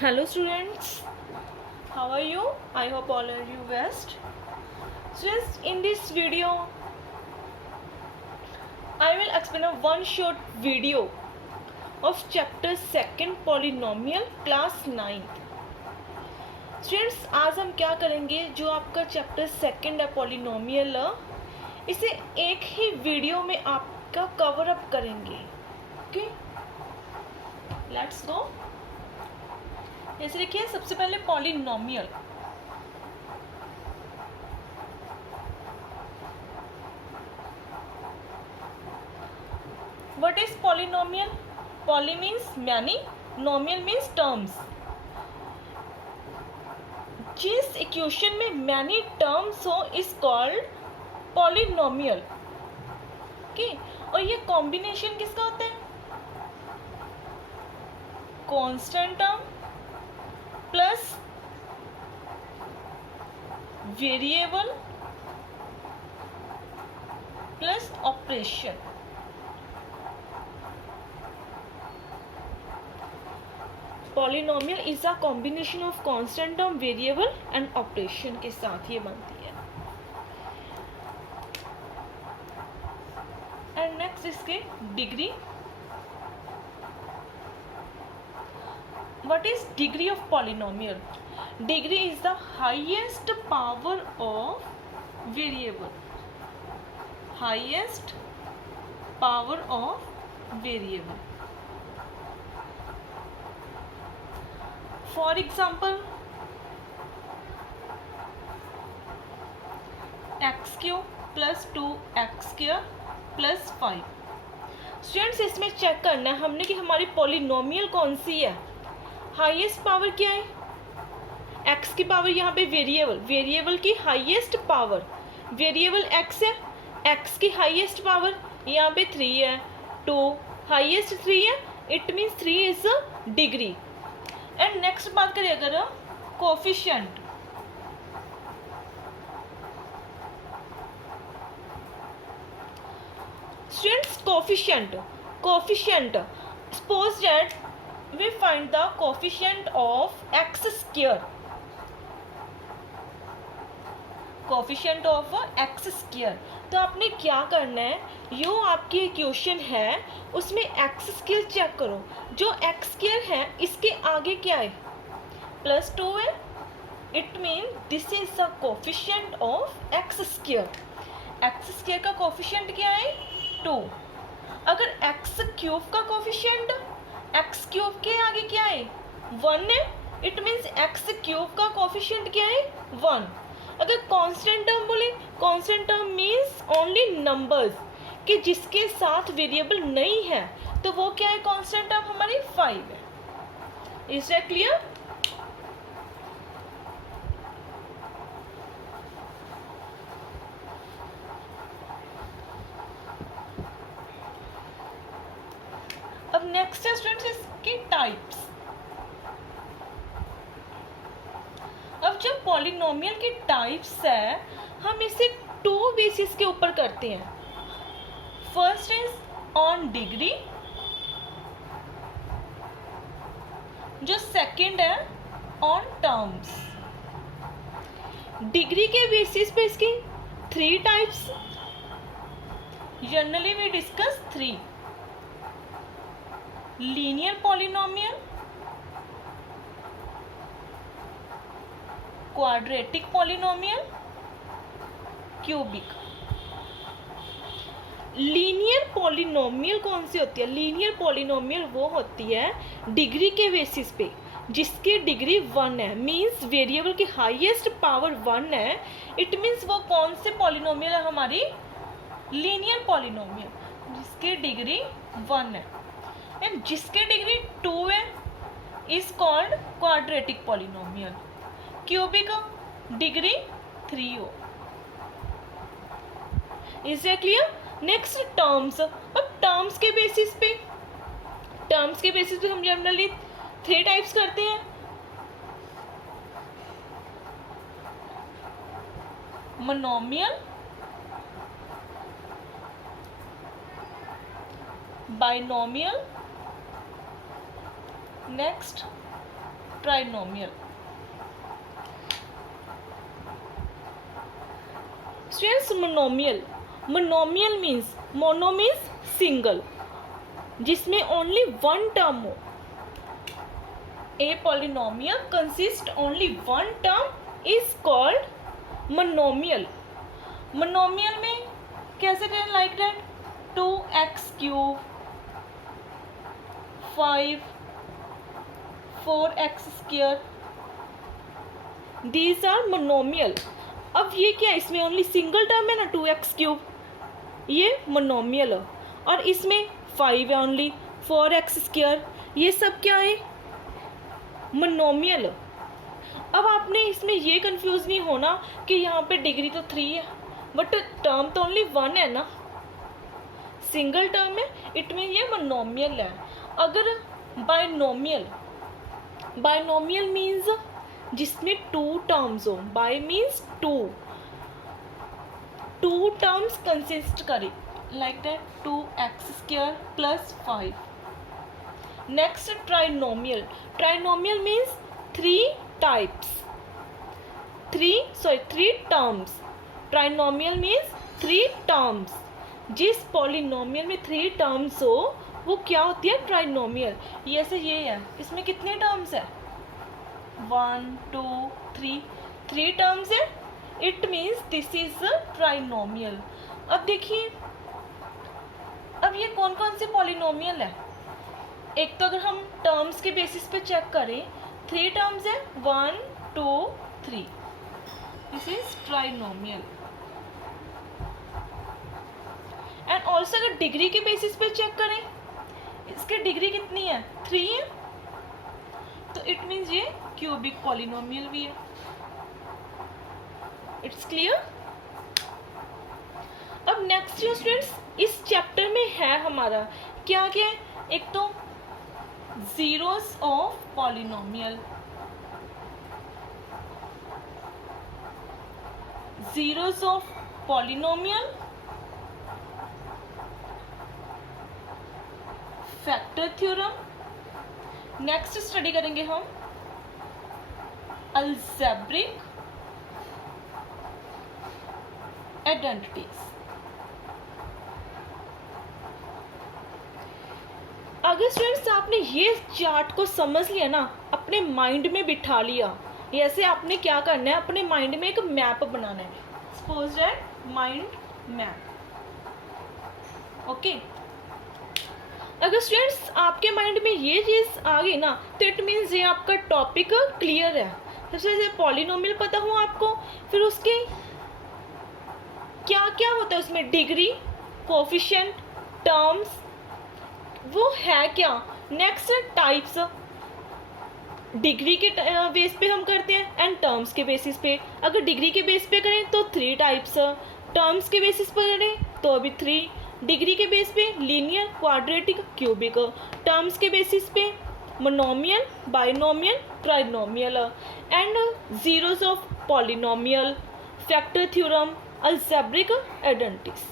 Hello students, how are you? I hope all are you best. Students, in this video, I will explain a one short video of chapter 2 polynomial class 9th. Students आज हम क्या करेंगे, जो आपका chapter 2 है polynomial, इसे एक ही video में आपका कवर अप करेंगे. Okay, let's go. जैसे देखिए, सबसे पहले polynomial. What is polynomial? Poly means many, नोमियल means terms. जिस इक्वेशन में मैनी टर्म्स हो इज कॉल्ड पॉलिनोमियल. ओके, और ये कॉम्बिनेशन किसका होता है? Constant term plus variable plus operation. Polynomial is a combination of constant term, variable and operation के साथ ये बनती है. एंड नेक्स्ट इसके degree. What is degree of polynomial? Degree is the highest power of variable. Highest power of variable. For example, x cube plus 2x square plus 5. Students, इसमें check करना है हमने कि हमारी पॉलिनोमियल कौन सी है. हाईएस्ट पावर क्या है? x की पावर यहाँ पे वेरिएबल, वेरिएबल की हाईएस्ट पावर, वेरिएबल x है, x की हाईएस्ट पावर यहाँ पे 3 है, 2 हाईएस्ट 3 है, it means 3 is degree. And next बात करें अगर coefficient. Students, coefficient suppose that we find the coefficient of x square. Coefficient of x square. तो आपने क्या करना है, यो आपकी इक्वेशन है उसमें x स्क्वायर चेक करो. जो x स्क्वायर है इसके आगे क्या है? +2 है. It mean this is the coefficient of x square. x square का कोफिशिएंट क्या है? 2. अगर x क्यूब का कोफिशिएंट, x क्यूब के आगे क्या है? 1 है. इट मीन्स x क्यूब का कोफिशिएंट क्या है? 1. अगर कांस्टेंट टर्म बोले, constant term means only numbers, कि जिसके साथ वेरिएबल नहीं है तो वो क्या है? कांस्टेंट टर्म हमारी 5 है. Is that clear? अब नेक्स्ट है स्टूडेंट्स इसके टाइप्स. अब जब पॉलिनोमियल के टाइप्स है हम इसे 2 बेसिस के ऊपर करते हैं. फर्स्ट इज ऑन डिग्री, जो सेकंड है ऑन टर्म्स. डिग्री के बेसिस पे इसकी 3 types. Generally we discuss 3. Linear polynomial, quadratic polynomial, cubic. Linear polynomial कौन सी होती है? लीनियर पॉलिनोमियल वो होती है डिग्री के बेसिस पे, जिसकी डिग्री 1 है, मींस वेरिएबल की हाईएस्ट पावर 1 है. इट मींस वो कौन से पॉलिनोमियल है? हमारी लीनियर पॉलिनोमियल, जिसकी डिग्री 1 है. एंड जिसकी डिग्री 2 है is called quadratic polynomial. Cubic degree 3 हो. Is that clear? Next terms. अब टर्म्स के बेसिस पे हम जनरली 3 टाइप्स करते हैं. Monomial, binomial, next trinomial. Students monomial, monomial means, mono means single, जिसमें ओनली वन टर्म हो। A polynomial consist only one term is called monomial. Monomial में कैसे करें, like that 2x³ 5 4x², these are monomial. अब ये क्या है, इसमें ओनली सिंगल टर्म है ना 2x³, ये मोनोमियल है। और इसमें 5 है ओनली, 4x², ये सब क्या है, मोनोमियल। अब आपने इसमें ये कंफ्यूज नहीं होना कि यहाँ पे डिग्री तो 3 है बट टर्म तो ओनली 1 है ना, सिंगल टर्म है, इट मीन ये मोनोमियल है। अगर बाइनोमियल, बाइनोमियल मीन्स जिसमें 2 टर्म्स हो, बाय मीन्स 2 टर्म्स कंसिस्ट करे, like that 2x² + 5। Next trinomial, trinomial means 3 terms. Trinomial means 3 terms. जिस पॉलिनोमियल में 3 टर्म्स हो वो क्या होती है, ट्राइनोमियल। जैसे ये है, इसमें कितने टर्म्स है, 1 2 3 टर्म्स है, it means this is trinomial. अब देखिए, अब ये कौन कौन से पॉलिनोमियल है। एक तो अगर हम टर्म्स के बेसिस पे चेक करें, 3 टर्म्स है, 1 2 3, this is trinomial. And also अगर डिग्री के बेसिस पे चेक करें, इसकी डिग्री कितनी है, 3 है, तो इट मीन्स ये क्यूबिक पॉलिनोमियल भी है। It's clear. अब नेक्स्ट जो स्टूडेंट्स इस चैप्टर में है हमारा क्या क्या है, एक तो zeros of polynomial, zeros of polynomial, factor theorem. Next study करेंगे हम अलजेब्रिक आइडेंटिटीज। अगर स्टूडेंट्स आपने ये चार्ट को समझ लिया ना, अपने माइंड में बिठा लिया, ऐसे आपने क्या करना है, अपने माइंड में एक मैप बनाना है, suppose that mind map. Okay, अगर स्टूडेंट्स आपके माइंड में ये चीज़ आ गई ना, तो इट मीन्स ये आपका टॉपिक क्लियर है। सबसे पहले पॉलिनोमियल पता हुआ आपको, फिर उसके क्या क्या होता है उसमें, डिग्री, कोफिशिएंट, टर्म्स, वो है क्या। नेक्स्ट टाइप्स, डिग्री के बेस पे हम करते हैं एंड टर्म्स के बेसिस पे। अगर डिग्री के बेस पे करें तो 3 टाइप्स, टर्म्स के बेसिस पर करें तो अभी 3, डिग्री के बेस पे लीनियर, क्वाड्रेटिक, क्यूबिक, टर्म्स के बेसिस पे monomial, binomial, trinomial, and zeros of polynomial, factor theorem, algebraic identities.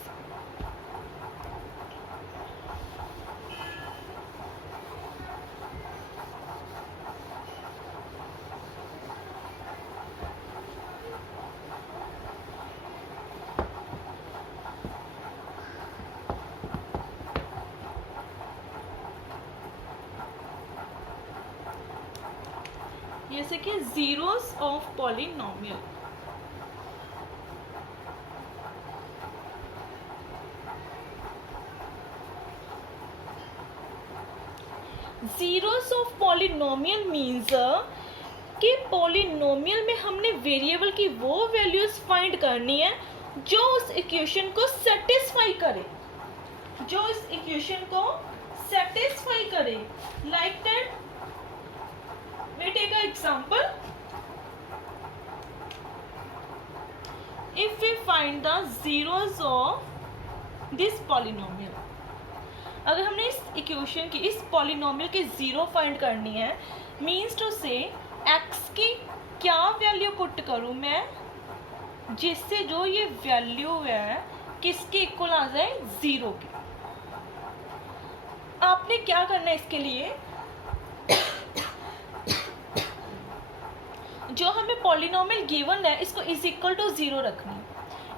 जैसे कि zeros of polynomial, zeros of polynomial means कि पॉलिनोमियल में हमने वेरिएबल की वो वैल्यूज फाइंड करनी है जो उस इक्वेशन को सेटिस्फाई करे, जो इस इक्वेशन को सेटिस्फाई करे। Like that we take an example. If we find the zeros of this polynomial, अगर हमने इस इक्वेशन की, इस पॉलिनोमियल के जीरो फाइंड करनी है, मीन्स टू से x की क्या वैल्यू पुट करूं मैं जिससे जो ये वैल्यू है किसके इक्वल आ जाए, 0 की। आपने क्या करना है इसके लिए, पॉलीनोमियल गिवन है, इसको इज इक्वल टू 0 रखनी है,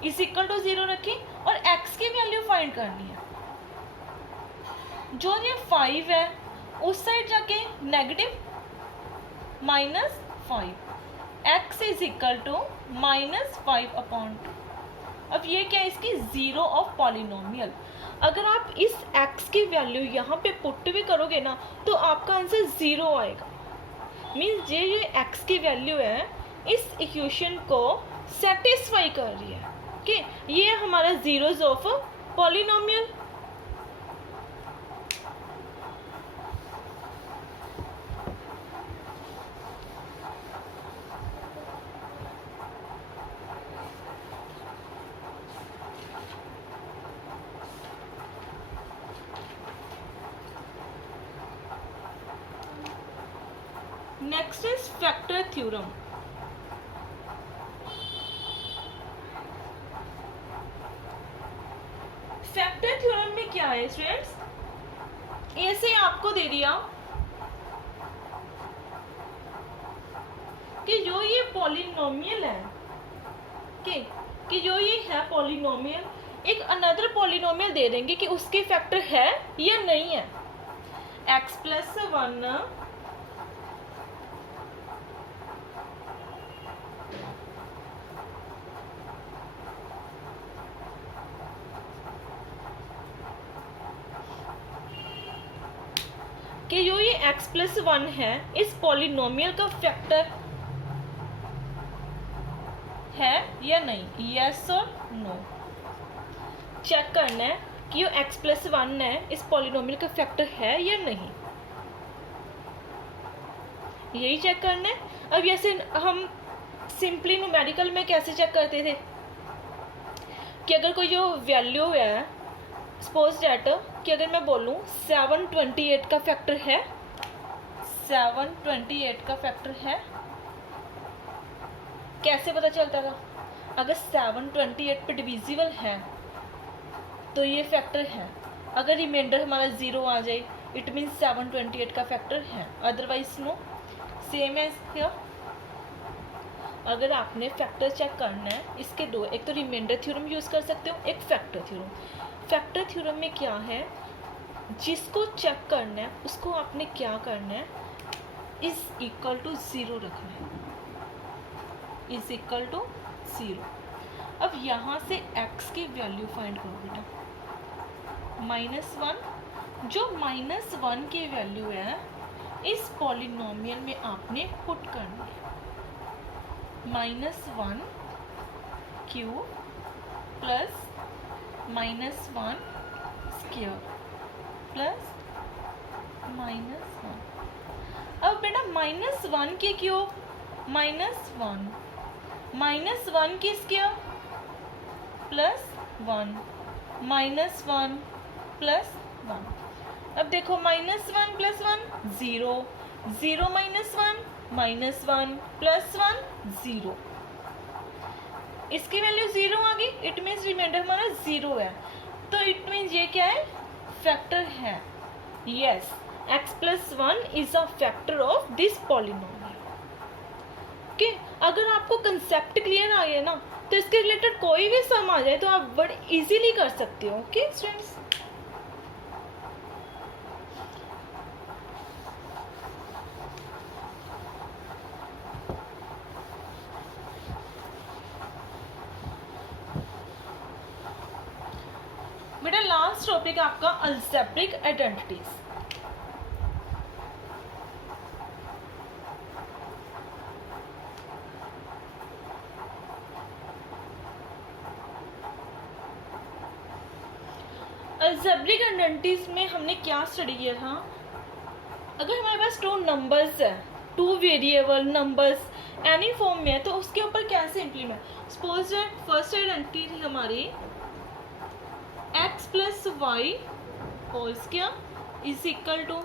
इज इक्वल टू 0 रखी और x की वैल्यू फाइंड करनी है। जो ये 5 है उस साइड जाके negative -5, x is equal to -5 upon 2। अब ये क्या है, इसकी जीरो ऑफ पॉलिनोमियल। अगर आप इस x की वैल्यू यहाँ पे पुट भी करोगे ना तो आपका आंसर 0 आएगा। मीन्स ये x की वैल्यू है इस इक्वेशन को सेटिस्फाई कर रही है। ओके, ये हमारा zeros of polynomial. Next is factor theorem. Factor theorem में क्या है स्टूडेंट्स, ऐसे आपको दे दिया कि जो ये पॉलिनोमियल है, कि जो ये है पॉलिनोमियल, एक अनदर पॉलिनोमियल दे देंगे कि उसके फैक्टर है या नहीं है। x+1 कि जो ये x+1 है इस पॉलिनोमियल का फैक्टर है या नहीं, यस और नो। चेक करना है कि जो x+1 है इस पॉलिनोमियल का फैक्टर है या नहीं, यही चेक करना है। अब जैसे हम सिंपली न्यूमेरिकल में कैसे चेक करते थे कि अगर कोई जो वैल्यू है, सपोज दैट कि अगर मैं बोलूँ 728 का फैक्टर है, 728 का फैक्टर है, कैसे पता चलता था, अगर 728 पे डिविजिबल है तो ये फैक्टर है, अगर रिमाइंडर हमारा 0 आ जाए इट मीन्स 728 का फैक्टर है, otherwise no. Same as here, अगर आपने फैक्टर चेक करना है इसके दो, एक तो रिमाइंडर थ्योरम यूज़ कर सकते हो, एक फैक्टर थ्योरम। फैक्टर थ्योरम में क्या है, जिसको चेक करना है उसको आपने क्या करना है, इज इक्वल टू 0 रखना है, इज इक्वल टू 0। अब यहाँ से x की वैल्यू फाइंड करो बेटा, -1, जो -1 की वैल्यू है इस पॉलिनोमियल में आपने पुट करनी है, -1 क्यूब प्लस -1 स्क्वायर प्लस -1। अब बेटा -1 के क्यूब -1, -1 के स्क्वायर +1, -1 +1। अब देखो -1 + 1 0, 0 - 1 -1 +1 0, इसकी वैल्यू 0 आ गई, इट मीन्स रिमाइंडर हमारा 0 है, तो इट मीन्स ये क्या है, फैक्टर है। Yes, x+1 is a factor of this polynomial. Okay, अगर आपको कंसेप्ट क्लियर आ गया ना तो इसके रिलेटेड कोई भी सम आ जाए तो आप बड़े इजीली कर सकते हो। ओके स्टूडेंट्स, बेटा लास्ट टॉपिक आपका अलजेब्रिक आइडेंटिटीज। अलजेब्रिक आइडेंटिटीज में हमने क्या स्टडी किया था, अगर हमारे पास 2 नंबर्स है, 2 वेरिएबल नंबर्स एनी फॉर्म में है तो उसके ऊपर कैसे इम्प्लीमेंट, सपोज फर्स्ट आइडेंटिटी थी हमारी x+y whole square is equal to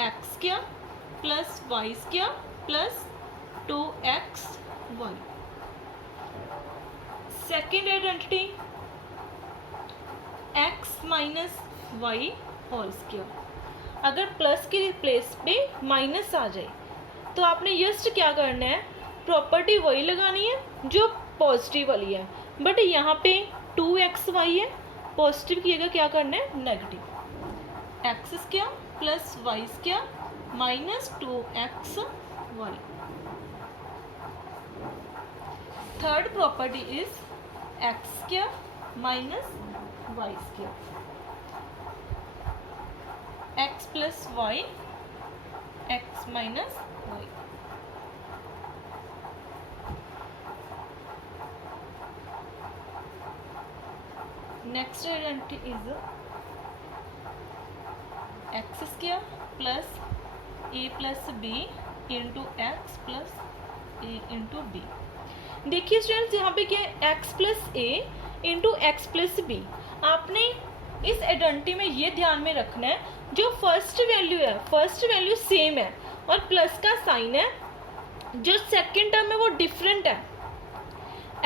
x square plus y square plus 2xy। Second identity x - y whole square, अगर प्लस के रिप्लेस पे माइनस आ जाए तो आपने जस्ट क्या करना है, प्रॉपर्टी वही लगानी है जो पॉजिटिव वाली है, बट यहाँ पे 2xy है, पॉजिटिव की जगह क्या करना है, negative. X square plus y square minus 2xy। Third property is x square minus y square, x plus y, x minus y. Next identity is x square plus a plus b into x plus a into b. देखिए students, यहाँ पे क्या है, x plus a into x plus b. आपने इस identity में ये ध्यान में रखना है, जो फर्स्ट वैल्यू है, फर्स्ट वैल्यू सेम है और प्लस का साइन है, जो सेकंड टर्म है वो डिफरेंट है।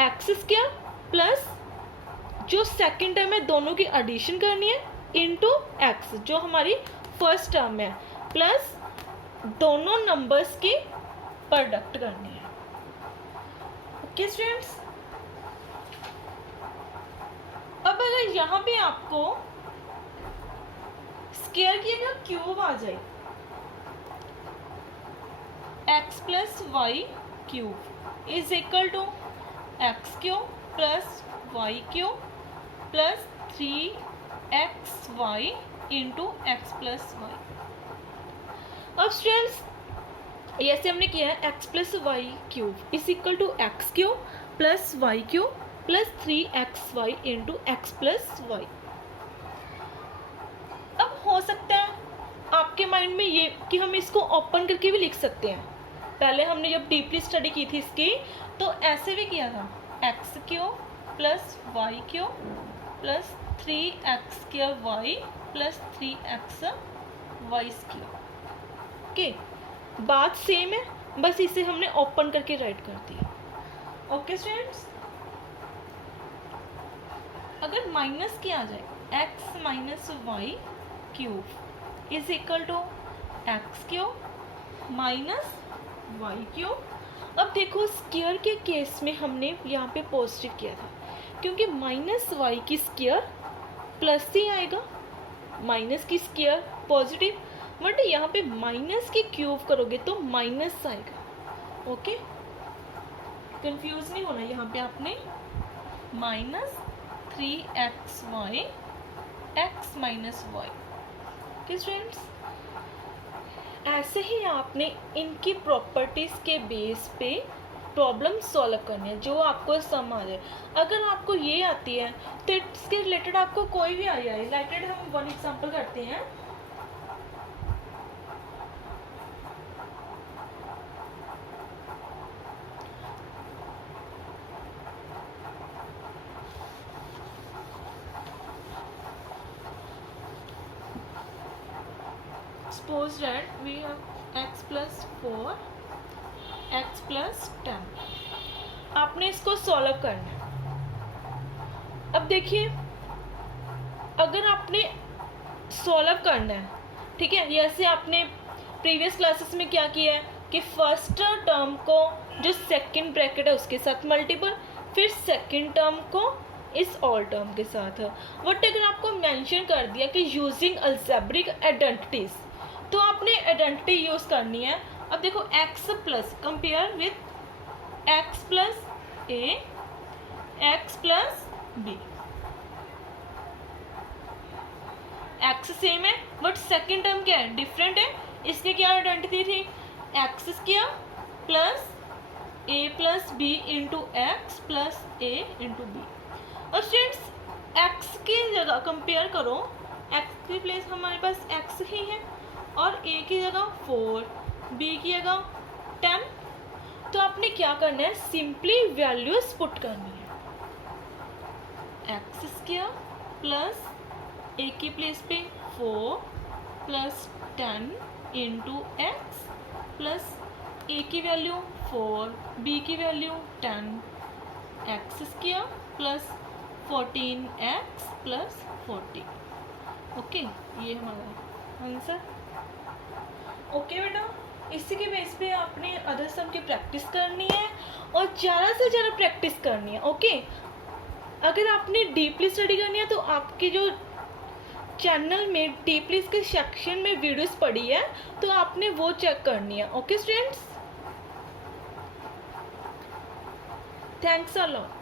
एक्स स्क्वायर प्लस जो सेकंड टर्म है दोनों की एडिशन करनी है इनटू एक्स जो हमारी फर्स्ट टर्म है, प्लस दोनों नंबर्स की प्रोडक्ट करनी है। ओके स्टूडेंट्स, अब अगर यहाँ पे आपको स्क्वायर की जगह क्यूब आ जाए, x plus y cube is equal to x cube plus y cube plus 3xy into x plus y. अब स्टूडेंट्स, ऐसे हमने किया है x plus y cube is equal to x cube plus y cube plus 3xy into x plus y. अब हो सकता है आपके माइंड में ये कि हम इसको ओपन करके भी लिख सकते हैं। पहले हमने जब डीपली स्टडी की थी इसकी तो ऐसे भी किया था, x cube plus y cube plus 3x² plus 3xy square. Okay, बात सेम है, बस इसे हमने ओपन करके राइट कर दिया। ओके स्टूडेंट्स, अगर माइनस किया आ जाए x minus y cube is equal to x cube minus y cube. अब देखो स्क्वायर के केस में हमने यहाँ पे पॉजिटिव किया था, क्योंकि माइनस वाई की स्क्वायर प्लस ही आएगा, माइनस की स्क्वायर पॉजिटिव, बट यहाँ पे माइनस की क्यूब करोगे तो माइनस आएगा। ओके, कंफ्यूज नहीं होना यहाँ पे आपने, minus 3xy x minus y. Okay students, ऐसे ही आपने इनकी प्रॉपर्टीज के बेस पे प्रॉब्लम सॉल्व करनी है जो आपको सम आ जाए। अगर आपको ये आती है तो इसके रिलेटेड आपको कोई भी आ जाए, रिलेटेड हम वन एग्जांपल करते हैं। Suppose that we have x plus 4 x plus 10। आपने इसको सॉल्व करना है। अब देखिए, अगर आपने सॉल्व करना है, ठीक है, जैसे आपने प्रीवियस क्लासेस में क्या किया है कि फर्स्ट टर्म को जो सेकंड ब्रैकेट है उसके साथ मल्टीपल, फिर सेकंड टर्म को इस ऑल टर्म के साथ। बट अगर आपको मेंशन कर दिया कि यूजिंग अल्जेब्रिक आइडेंटिटीज, तो आपने आइडेंटिटी यूज करनी है। अब देखो x plus compare with x plus a x plus b, x same है बट सेकेंड टर्म क्या है, डिफरेंट है। इसकी क्या आइडेंटिटी थी, x square plus a plus b into x plus a into b. और स्टूडेंट्स, x की जगह कंपेयर करो, x की प्लेस हमारे पास x ही है और a की जगह 4, b की जगह 10। तो आपने क्या करना है, सिंपली वैल्यूज पुट करनी है। एक्स स्क्वायर प्लस a की प्लेस पे 4 plus 10 into x plus a की वैल्यू 4, b की value 10, x square plus 14x plus 40। Okay, ये हमारा आंसर। ओके बेटा, इसी के बेस पे आपने अदर सम की प्रैक्टिस करनी है और ज़्यादा से ज़्यादा प्रैक्टिस करनी है। ओके, अगर आपने डीपली स्टडी करनी है तो आपके जो चैनल में डीपली इसके सेक्शन में वीडियोस पड़ी है तो आपने वो चेक करनी है। Okay students, thanks a lot.